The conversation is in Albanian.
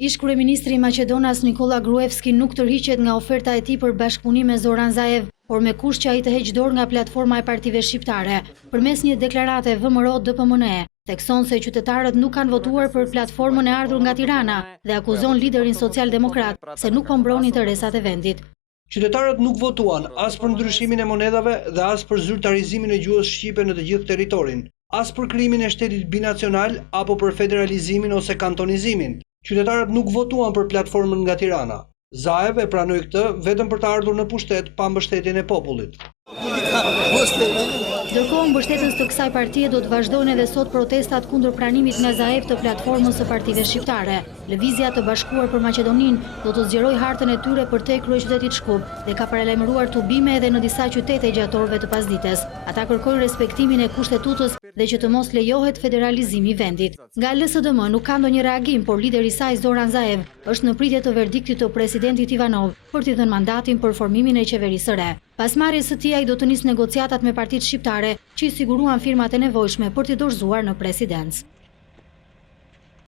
Ish kryeministri i Maqedonas Nikola Gruevski nuk tërhiqet nga oferta e tij për bashkëpunim me Zoran Zaev, por me kusht që ai të heqë dorë nga platforma e partive shqiptare. Përmes një deklarate VMRO-DPMNE, thekson se qytetarët nuk kanë votuar për platformën e ardhur nga Tirana dhe akuzon liderin social-demokrat se nuk po mbron interesat e vendit. Qytetarët nuk votuan as për ndryshimin e monedhave dhe as për zyrtarizimin e gjuhës shqipe në të gjithë territorin, as për krijimin e shtetit binacional apo për federalizimin ose kantonizimin. Qytetarët nuk votuan për platformën nga Tirana. Zaev e pranoi këtë vetëm për të ardhur në pushtet pa mbështetjen e popullit. Ndërkohë, mbështetës të kësaj partie do të vazhdojnë edhe sot protestat kundër pranimit nga Zaev të platformës së partive shqiptare. Lëvizja të Bashkuar për Maqedoninë do të zgjerojë hartën e tyre për te kryeqytetit Shkup dhe ka paralajmëruar tubime edhe në disa qytete gjatë orëve të pasdites. Ata kërkojnë respektimin e kushtetutës dhe që të mos lejohet federalizimi i vendit. Nga LSDM nuk ka ndonjë reagim, por lideri i saj Zoran Zaev është në pritje të verdiktit të presidentit Ivanov për t'i dhënë mandatin për formimin e qeverisë së re. Pas marrjes së tij ai do të nisë negociatat me partitë shqiptare që i siguruan firmat e nevojshme për t'i dorëzuar në presidencë.